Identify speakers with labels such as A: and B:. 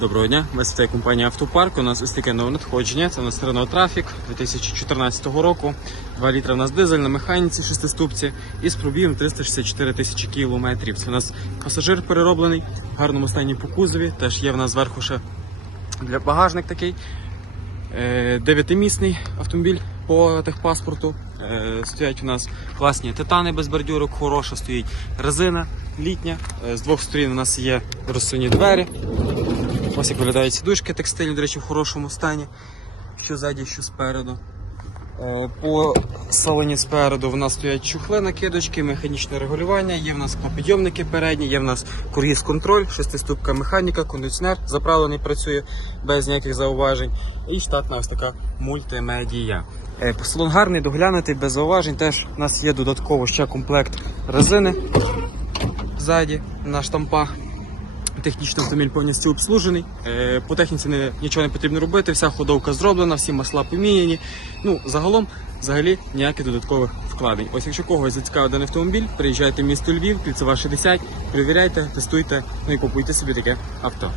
A: Доброго дня, вітає компанія Автопарк. У нас ось нове надходження. Це у нас Renault Traffic 2014 року. 2 літра у нас дизель на механіці шестиступці і з пробігом 364 тисячі кілометрів. Це у нас пасажир перероблений, в гарному стані по кузові. Теж є в нас зверху ще для багажник такий. Е, Дев'ятимісний автомобіль по техпаспорту. Е, Стоять у нас класні титани без бордюрок, хороша стоїть резина літня. Е, З двох сторін у нас є розсувні двері. Ось як виглядають сідушки текстильні, до речі, в хорошому стані. Що ззаді, що спереду. Е, По салоні спереду в нас стоять чухли, накидочки, механічне регулювання, є в нас підйомники передні, є в нас круїз контроль, шестиступка механіка, кондиціонер заправлений працює без ніяких зауважень. І штатна ось така мультимедія. Е, Салон гарний, доглянутий, без зауважень. Теж у нас є додатково ще комплект резини ззаді на штампах. Технічний автомобіль повністю обслужений. Е, По техніці не, нічого не потрібно робити, вся ходовка зроблена, всі масла поміняні. Ну, загалом, взагалі, ніяких додаткових вкладень. Ось якщо когось зацікавить даний автомобіль, приїжджайте в місто Львів, кільцева 60, перевіряйте, тестуйте, ну і купуйте собі таке авто.